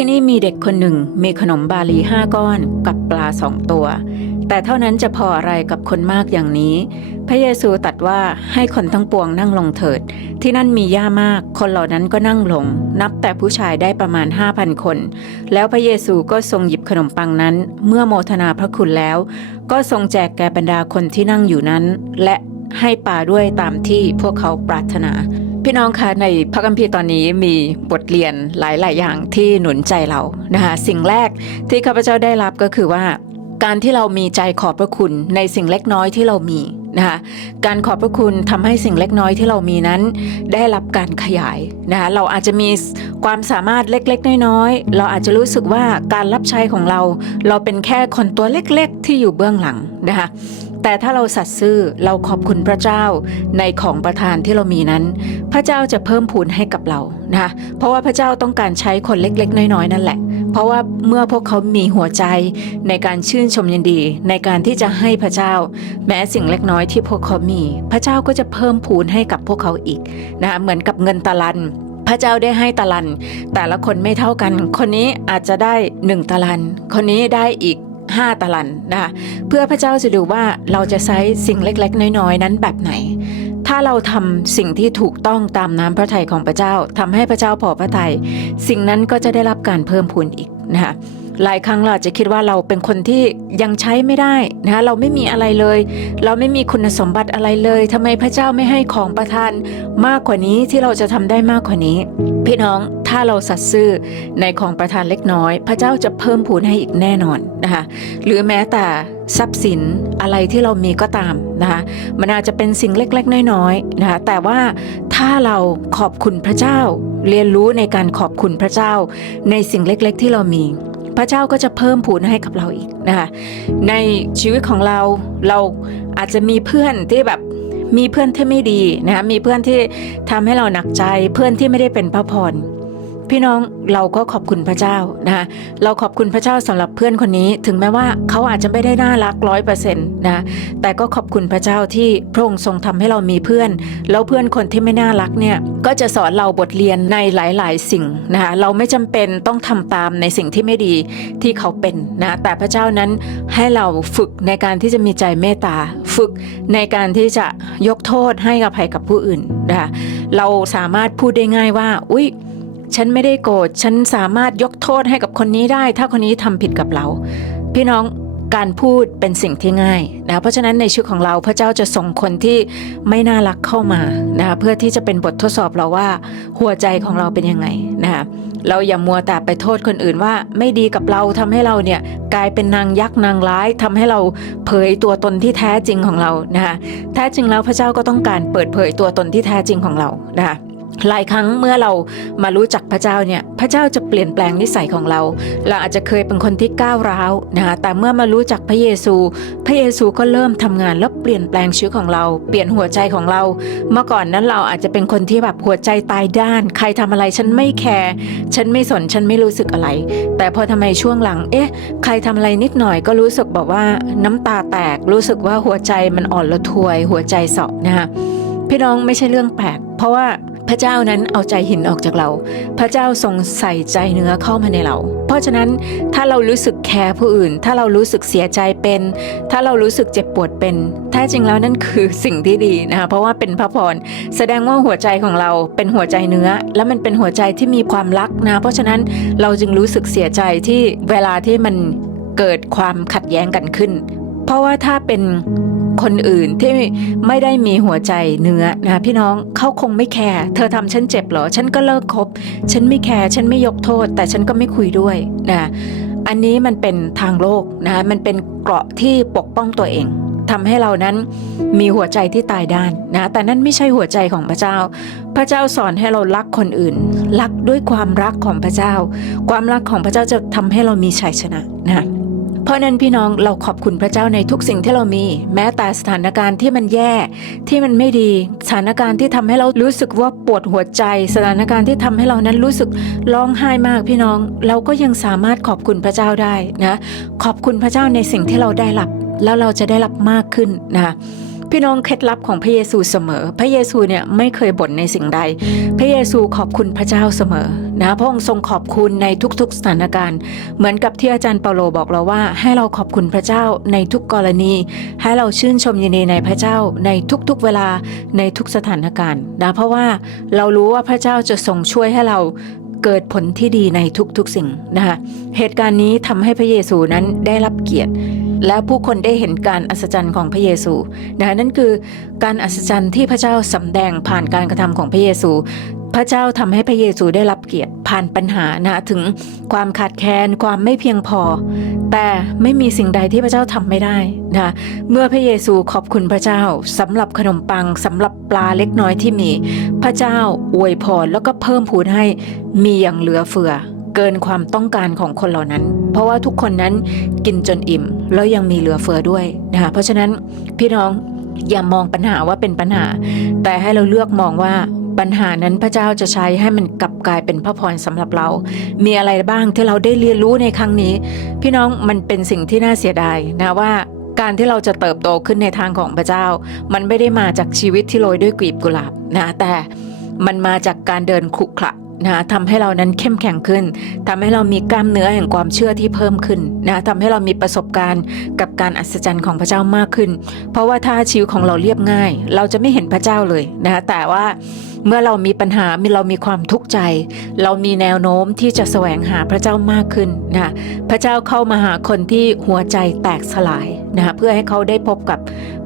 ที่นี่มีเด็กคนหนึ่งมีขนมบาลีห้าก้อนกับปลาสองตัว แต่เท่านั้นจะพออะไรกับคนมากอย่างนี้ พระเยซูตัดว่าให้คนทั้งปวงนั่งลงเถิด ที่นั่นมีย่ามาก คนเหล่านั้นก็นั่งลง นับแต่ผู้ชายได้ประมาณ5,000คน แล้วพระเยซูก็ทรงหยิบขนมปังนั้น เมื่อโมทนาพระคุณแล้ว ก็ทรงแจกแก่บรรดาคนที่นั่งอยู่นั้น และให้ปลาด้วยตามที่พวกเขาปรารถนา พี่น้องคะในพระคัมภีร์ตอนนี้มีบทเรียนหลาย ๆ อย่างที่หนุนใจเรานะคะสิ่งแรกที่ข้าพเจ้าได้รับก็คือว่า การที่เรามีใจขอบพระคุณในสิ่งเล็กน้อยที่เรามีนะคะการขอบพระคุณทำให้สิ่งเล็กน้อยที่เรามีนั้น ได้รับการขยายนะคะเราอาจจะมีความสามารถเล็กๆ น้อยๆ เราอาจจะรู้สึกว่าการรับใช้ของเรา เราเป็นแค่คนตัวเล็กๆ ที่อยู่เบื้องหลังนะคะ แต่ถ้าเราสัตย์ซื่อเราขอบคุณพระเจ้าในของประทานที่เรามีนั้น พระเจ้าจะเพิ่มพูนให้กับเรานะคะเพราะว่าพระเจ้าต้องการใช้คนเล็ก ๆ น้อยๆนั่นแหละ เพราะว่าเมื่อพวกเขามีหัวใจในการชื่นชมยินดี ในการที่จะให้พระเจ้า แม้สิ่งเล็กน้อยที่พวกเขามี พระเจ้าก็จะเพิ่มพูนให้กับพวกเขาอีกนะคะเหมือนกับเงินตะลันพระเจ้าได้ให้ตะลัน แต่ละคนไม่เท่ากัน คนนี้อาจจะได้หนึ่งตะลัน คนนี้ได้อีก 5ตะลันนะคะเพื่อพระเจ้าจะดูว่าเราจะใช้สิ่งเล็กๆ น้อยๆ นั้นแบบไหน ถ้าเราทำสิ่งที่ถูกต้องตามน้ำพระทัยของพระเจ้าทำให้พระเจ้าพอพระทยัยสิ่งนั้นก็จะได้รับการเพิ่มพูนอีกนะคะ หลายครั้งเราจะคิดว่าเราเป็นคนที่ยังใช้ไม่ได้นะคะเราไม่มีอะไรเลย เราไม่มีคุณสมบัติอะไรเลยทำไมพระเจ้าไม่ให้ของประทานมากกว่านี้ที่เราจะทำได้มากกว่านี้ พี่น้องถ้าเราสัตย์ซื่อในของประทานเล็กน้อย พระเจ้าจะเพิ่มพูนให้อีกแน่นอนนะคะหรือแม้แต่ทรัพย์สินอะไรที่เรามีก็ตามนะคะมันอาจจะเป็นสิ่งเล็กๆ น้อยๆนะคะแต่ว่าถ้าเราขอบคุณพระเจ้า เรียนรู้ในการขอบคุณพระเจ้า ในสิ่งเล็กๆ ที่เรามี พระเจ้าก็จะเพิ่มผูนให้กับเราอีกนะคะในชีวิตของเราเราอาจจะมีเพื่อนที่แบบมีเพื่อนที่ไม่ดีนะคะมีเพื่อนที่ทำให้เราหนักใจเพื่อนที่ไม่ได้เป็นพระพร พี่น้องเราก็ขอบคุณพระเจ้านะคะเราขอบคุณพระเจ้าสำหรับเพื่อนคนนี้ ถึงแม้ว่าเขาอาจจะไม่ได้น่ารักร้อยเปอร์เซ็นต์นะแต่ก็ขอบคุณพระเจ้าที่พระองค์ทรงทำให้เรามีเพื่อน แล้วเพื่อนคนที่ไม่น่ารักเนี่ยก็จะสอนเราบทเรียนในหลาย ๆ สิ่งนะคะเราไม่จำเป็นต้องทำตามในสิ่งที่ไม่ดีที่เขาเป็นนะแต่พระเจ้านั้นให้เราฝึกในการที่จะมีใจเมตตาฝึกในการที่จะยกโทษให้อภัยกับผู้อื่นนะคะเราสามารถพูดได้ง่ายว่า อุ้ย ฉันไม่ได้โกรธ ฉันสามารถยกโทษให้กับคนนี้ได้ ถ้าคนนี้ทำผิดกับเรา พี่น้องการพูดเป็นสิ่งที่ง่ายนะเพราะฉะนั้นในชีวิตของเราพระเจ้าจะส่งคนที่ไม่น่ารักเข้ามานะคะเพื่อที่จะเป็นบททดสอบเราว่าหัวใจของเราเป็นยังไงนะคะเราอย่ามัวแต่ไปโทษคนอื่นว่าไม่ดีกับเราทำให้เราเนี่ยกลายเป็นนางยักษ์นางร้ายทำให้เราเผยตัวตนที่แท้จริงของเรานะคะแท้จริงแล้วพระเจ้าก็ต้องการเปิดเผยตัวตนที่แท้จริงของเรานะคะ หลายครั้งเมื่อเรามารู้จักพระเจ้าเนี่ยพระเจ้าจะเปลี่ยนแปลงนิสัยของเรา เราอาจจะเคยเป็นคนที่ก้าวร้าวนะคะแต่เมื่อมารู้จักพระเยซู พระเยซูก็เริ่มทำงานแล้วเปลี่ยนแปลงชีวิตของเรา เปลี่ยนหัวใจของเรา เมื่อก่อนนั้นเราอาจจะเป็นคนที่แบบหัวใจตายด้าน ใครทำอะไรฉันไม่แคร์ฉันไม่สนฉันไม่รู้สึกอะไร แต่พอทำไมช่วงหลัง เอ๊ะ ใครทำอะไรนิดหน่อยก็รู้สึกแบบว่าน้ำตาแตก รู้สึกว่าหัวใจมันอ่อนระทวย หัวใจเสาะนะคะพี่น้องไม่ใช่เรื่องแปลกเพราะว่า พระเจ้านั้นเอาใจหินออกจากเรา พระเจ้าทรงใส่ใจเนื้อเข้ามาในเรา เพราะฉะนั้นถ้าเรารู้สึกแคร์ผู้อื่น ถ้าเรารู้สึกเสียใจเป็น ถ้าเรารู้สึกเจ็บปวดเป็นแท้จริงแล้วนั่นคือสิ่งที่ดีนะคะเพราะว่าเป็นพระพรแสดงว่าหัวใจของเราเป็นหัวใจเนื้อ และมันเป็นหัวใจที่มีความรักนะเพราะฉะนั้นเราจึงรู้สึกเสียใจที่เวลาที่มันเกิดความขัดแย้งกันขึ้น เพราะว่าถ้าเป็น คนอื่นที่ไม่ได้มีหัวใจเนื้อนะพี่น้องเขาคงไม่แคร์เธอทำฉันเจ็บเหรอ ฉันก็เลิกคบ ฉันไม่แคร์ฉันไม่ยกโทษ แต่ฉันก็ไม่คุยด้วยนะอันนี้มันเป็นทางโลกนะมันเป็นเกราะที่ปกป้องตัวเองทำให้เรานั้นมีหัวใจที่ตายด้านนะแต่นั่นไม่ใช่หัวใจของพระเจ้า พระเจ้าสอนให้เรารักคนอื่น รักด้วยความรักของพระเจ้า ความรักของพระเจ้าจะทำให้เรามีชัยชนะนะ เพราะนั้นพี่น้องเราขอบคุณพระเจ้าในทุกสิ่งที่เรามี แม้แต่สถานการณ์ที่มันแย่ ที่มันไม่ดีสถานการณ์ที่ทำให้เรารู้สึกว่าปวดหัวใจ สถานการณ์ที่ทำให้เรานั้นรู้สึกร้องไห้มากพี่น้อง เราก็ยังสามารถขอบคุณพระเจ้าได้นะขอบคุณพระเจ้าในสิ่งที่เราได้รับ แล้วเราจะได้รับมากขึ้นนะพี่น้องเคล็ดลับของพระเยซูเสมอ พระเยซูเนี่ยไม่เคยบ่นในสิ่งใด พระเยซูขอบคุณพระเจ้าเสมอ นะพระองค์ทรงขอบคุณในทุกๆสถานการณ์ เหมือนกับที่อาจารย์เปาโลบอกเราว่า ให้เราขอบคุณพระเจ้าในทุกกรณี ให้เราชื่นชมยินดีในพระเจ้าในทุกๆเวลาในทุกสถานการณ์นะเพราะว่าเรารู้ว่าพระเจ้าจะทรงช่วยให้เราเกิดผลที่ดีในทุกๆสิ่งนะคะเหตุการณ์นี้ทำให้พระเยซูนั้นได้รับเกียรติ และผู้คนได้เห็นการอัศจรรย์ของพระเยซูนะคะนั่นคือการอัศจรรย์ที่พระเจ้าสำแดงผ่านการกระทำของพระเยซู พระเจ้าทำให้พระเยซูได้รับเกียรติผ่านปัญหานะถึงความขาดแคลนความไม่เพียงพอ แต่ไม่มีสิ่งใดที่พระเจ้าทำไม่ได้นะเมื่อพระเยซูขอบคุณพระเจ้าสำหรับขนมปังสำหรับปลาเล็กน้อยที่มี พระเจ้าอวยพรแล้วก็เพิ่มพูนให้มีอย่างเหลือเฟือเกินความต้องการของคนเหล่านั้น เพราะว่าทุกคนนั้นกินจนอิ่ม แล้วยังมีเหลือเฟือด้วยนะคะเพราะฉะนั้นพี่น้องอย่ามองปัญหาว่าเป็นปัญหา แต่ให้เราเลือกมองว่าปัญหานั้นพระเจ้าจะใช้ให้มันกลับกลายเป็นพระพรสำหรับเรา มีอะไรบ้างที่เราได้เรียนรู้ในครั้งนี้ พี่น้องมันเป็นสิ่งที่น่าเสียดายนะว่าการที่เราจะเติบโตขึ้นในทางของพระเจ้า มันไม่ได้มาจากชีวิตที่โรยด้วยกลีบกุหลาบนะแต่มันมาจากการเดินขรุขระ นะทำให้เรานั้นเข้มแข็งขึ้นทำให้เรามีกล้ามเนื้อแห่งความเชื่อที่เพิ่มขึ้นนะทำให้เรามีประสบการณ์กับการอัศจรรย์ของพระเจ้ามากขึ้น เพราะว่าถ้าชีวิตของเราเรียบง่าย เราจะไม่เห็นพระเจ้าเลยนะแต่ว่าเมื่อเรามีปัญหามีเรามีความทุกข์ใจ เรามีแนวโน้มที่จะแสวงหาพระเจ้ามากขึ้นนะพระเจ้าเข้ามาหาคนที่หัวใจแตกสลายนะเพื่อให้เขาได้พบกับ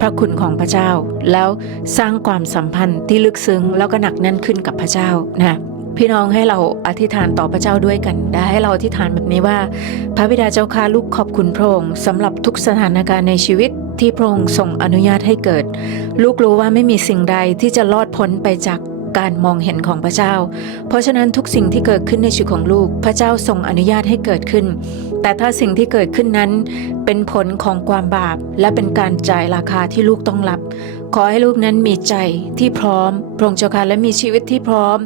พระคุณของพระเจ้า แล้วสร้างความสัมพันธ์ที่ลึกซึ้งแล้วก็หนักแน่นขึ้นกับพระเจ้านะ พี่น้องให้เราอธิษฐานต่อพระเจ้าด้วยกันได้ให้เราอธิษฐานแบบนี้ว่า พระบิดาเจ้าข้าลูกขอบคุณพระองค์สำหรับทุกสถานการณ์ในชีวิตที่พระองค์ทรงอนุญาตให้เกิด ลูกรู้ว่าไม่มีสิ่งใดที่จะรอดพ้นไปจากการมองเห็นของพระเจ้า เพราะฉะนั้นทุกสิ่งที่เกิดขึ้นในชีวิตของลูก พระเจ้าทรงอนุญาตให้เกิดขึ้น แต่ถ้าสิ่งที่เกิดขึ้นนั้นเป็นผลของความบาป และเป็นการจ่ายราคาที่ลูกต้องรับ ขอให้ลูกนั้นมีใจที่พร้อมพระองค์เจ้าค่ะและมีชีวิตที่พร้อม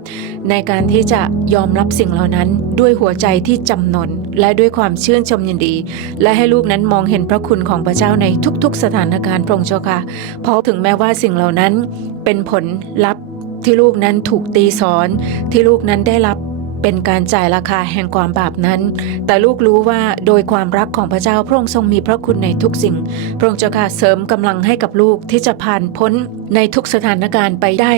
ในการที่จะยอมรับสิ่งเหล่านั้น ด้วยหัวใจที่จำนน และด้วยความชื่นชมยินดี และให้ลูกนั้นมองเห็นพระคุณของพระเจ้าในทุกๆ สถานการณ์พระองค์เจ้าค่ะเพราะถึงแม้ว่าสิ่งเหล่านั้นเป็นผลลัพธ์ที่ลูกนั้นถูกตีสอนที่ลูกนั้นได้รับ เป็นการจ่ายราคาแห่งความบาปนั้น แต่ลูกรู้ว่าโดยความรักของพระเจ้าพระองค์ทรงมีพระคุณในทุกสิ่ง พระองค์เจ้าค่ะเสริมกำลังให้กับลูกที่จะผ่านพ้นในทุกสถานการณ์ไปได้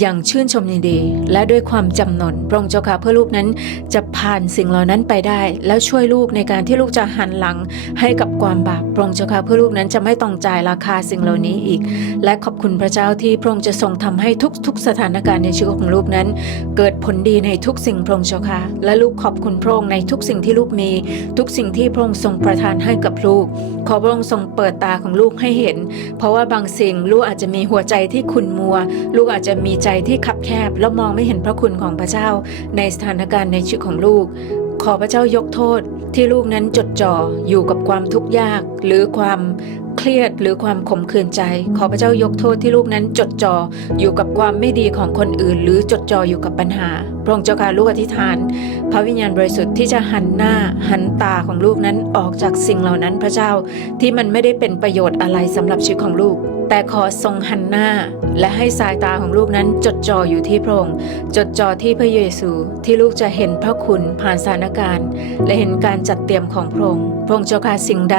อย่างชื่นชมยินดี และด้วยความจำนนพระองค์เจ้าค่ะเพื่อลูกนั้นจะผ่านสิ่งเหล่านั้นไปได้ แล้วช่วยลูกในการที่ลูกจะหันหลังให้กับความบาปพระองค์เจ้าค่ะเพื่อลูกนั้นจะไม่ต้องจ่ายราคาสิ่งเหล่านี้อีก และขอบคุณพระเจ้าที่พระองค์จะทรงทำให้ทุกๆสถานการณ์ในชีวิตของลูกนั้น เกิดผลดีในทุกสิ่งพระองค์เจ้าค่ะ และลูกขอบคุณพระองค์ในทุกสิ่งที่ลูกมี ทุกสิ่งที่พระองค์ทรงประทานให้กับลูก ขอพระองค์ทรงเปิดตาของลูกให้เห็น เพราะว่าบางสิ่งลูกอาจจะมีหัวใจที่ขุ่นมัว ลูกอาจจะมีใจที่คับแคบ แล้วมองไม่เห็นพระคุณของพระเจ้า ในสถานการณ์ในชีวิตของลูก ขอพระเจ้ายกโทษที่ลูกนั้นจดจ่ออยู่กับความทุกข์ยากหรือความ เครียดหรือความขมขื่นใจ ขอพระเจ้ายกโทษที่ลูกนั้นจดจ่ออยู่กับความไม่ดีของคนอื่น หรือจดจ่ออยู่กับปัญหา พระองค์เจ้าค่ะลูกอธิษฐาน พระวิญญาณบริสุทธิ์ที่จะหันหน้าหันตาของลูกนั้นออกจากสิ่งเหล่านั้นพระเจ้าที่มันไม่ได้เป็นประโยชน์อะไรสำหรับชีวิตของลูก แต่ขอทรงหันหน้า และให้สายตาของลูกนั้นจดจ่ออยู่ที่พระองค์จดจ่อที่พระเยซูที่ลูกจะเห็นพระคุณผ่านสถานการณ์ และเห็นการจัดเตรียมของพระองค์พระองค์เจ้าค่ะสิ่งใด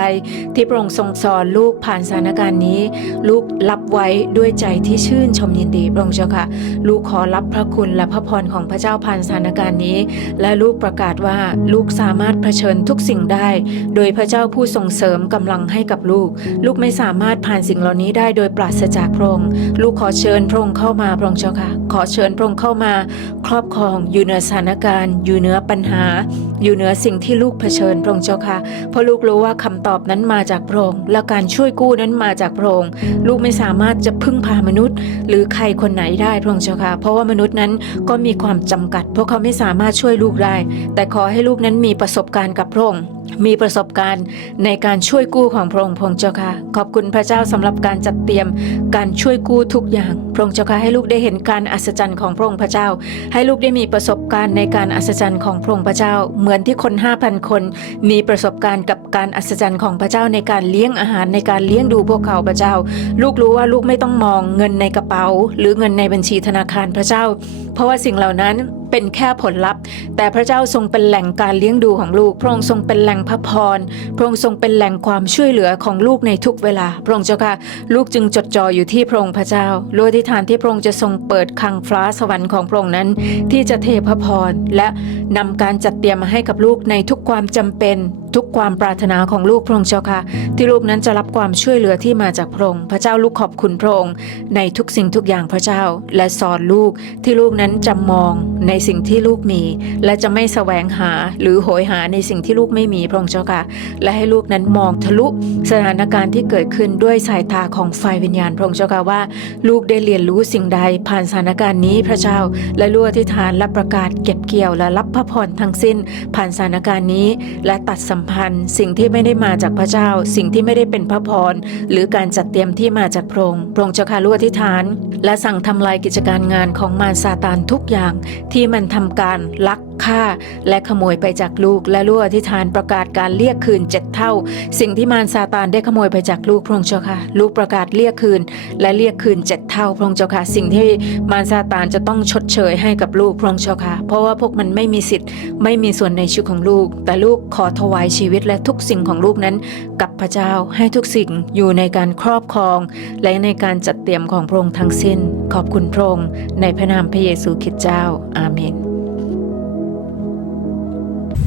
ที่พระองค์ทรงสอนลูกผ่านสถานการณ์นี้ ลูกรับไว้ด้วยใจที่ชื่นชมยินดีพระองค์เจ้าค่ะ ลูกขอรับพระคุณและพระพรของพระเจ้าผ่านสถานการณ์นี้ และลูกประกาศว่าลูกสามารถเผชิญทุกสิ่งได้ โดยพระเจ้าผู้ส่งเสริมกำลังให้กับลูก ลูกไม่สามารถผ่านสิ่งเหล่านี้ได้โดยปราศจากพระองค์ลูกขอเชิญพระองค์เข้ามาพระองค์เจ้าค่ะ ขอเชิญพระองค์เข้ามา ครอบครองอยู่เหนือสถานการณ์ อยู่เหนือปัญหา อยู่เหนือสิ่งที่ลูกเผชิญพระองค์เจ้าค่ะเพราะลูกรู้ว่าคำตอบนั้นมาจากพระองค์และการช่วยกู้นั้นมาจากพระองค์ลูกไม่สามารถจะพึ่งพามนุษย์ หรือใครคนไหนได้พระองค์เจ้าค่ะเพราะว่ามนุษย์นั้นก็มีความจำกัด เพราะเขาไม่สามารถช่วยลูกได้ แต่ขอให้ลูกนั้นมีประสบการณ์กับพระองค์มีประสบการณ์ในการช่วยกู้ของพระองค์พระองเจ้าค่ะ ขอบคุณพระเจ้าสำหรับการจัดเตรียมการช่วยกู้ทุกอย่างพระองค์เจ้าค่ะให้ลูกได้เห็นการอัศจรรย์ของพระองค์พระเจ้า ให้ลูกได้มีประสบการณ์ในการอัศจรรย์ของพระองค์พระเจ้าเหมือนที่คน 5,000 คน มีประสบการณ์กับการอัศจรรย์ของพระเจ้าในการเลี้ยงอาหารในการเลี้ยงดูพวกเขาพระเจ้า ลูกรู้ว่าลูกไม่ต้องมองเงินในกระเป๋า หรือเงินในบัญชีธนาคารพระเจ้า เพราะว่าสิ่งเหล่านั้น เป็นแค่ผลลัพธ์ แต่พระเจ้าทรงเป็นแหล่งการเลี้ยงดูของลูก พระองค์ทรงเป็นแหล่งพระพร พระองค์ทรงเป็นแหล่งความช่วยเหลือของลูกในทุกเวลา พระองค์เจ้าค่ะ ลูกจึงจดจ่ออยู่ที่พระองค์พระเจ้ารู้อธิษฐานที่พระองค์จะทรงเปิดคลังฟ้าสวรรค์ของพระองค์นั้น ที่จะเทพระพรและนำการจัดเตรียมมาให้กับลูกในทุกความจำเป็น ทุกความปรารถนาของลูกพระองค์เจ้าค่ะ ที่ลูกนั้นจะรับความช่วยเหลือที่มาจากพระองค์พระเจ้าลูกขอบคุณพระองค์ในทุกสิ่งทุกอย่างพระเจ้า และสอนลูกที่ลูกนั้นจะมองในสิ่งที่ลูกมี และจะไม่แสวงหาหรือโหยหาในสิ่งที่ลูกไม่มีพระองค์เจ้าค่ะ และให้ลูกนั้นมองทะลุสถานการณ์ที่เกิดขึ้นด้วยสายตาของไฟวิญญาณพระองค์เจ้าค่ะว่า ลูกได้เรียนรู้สิ่งใดผ่านสถานการณ์นี้พระเจ้า และลูกอธิษฐานและประกาศเก็บเกี่ยวและรับพระพรทั้งสิ้น ผ่านสถานการณ์นี้ และตัดสัมพันธ์ สิ่งที่ไม่ได้มาจากพระเจ้า สิ่งที่ไม่ได้เป็นพระพร หรือการจัดเตรียมที่มาจากพระองค์พระองค์เจ้าค่ะลูกอธิษฐาน และสั่งทำลายกิจการงานของมารซาตานทุกอย่างที่มันทำการลัก ฆ่า และขโมยไปจากลูก และลูกอธิษฐานประกาศการเรียกคืนเจ็ดเท่า สิ่งที่มารซาตานได้ขโมยไปจากลูกพระองค์เจ้าค่ะ ลูกประกาศเรียกคืน และเรียกคืนเจ็ดเท่าพระองค์เจ้าค่ะ สิ่งที่มารซาตานจะต้องชดเชยให้กับลูกพระองค์เจ้าค่ะ เพราะว่าพวกมันไม่มีสิทธิ์ไม่มีส่วนในชีวิตของลูก แต่ลูกขอถวายชีวิตและทุกสิ่งของลูกนั้น กับพระเจ้าให้ทุกสิ่งอยู่ในการครอบครอง และในการจัดเตรียมของพระองค์ทั้งสิ้น ขอบคุณพระองค์ในพระนามพระเยซูคริสต์เจ้า อาเมน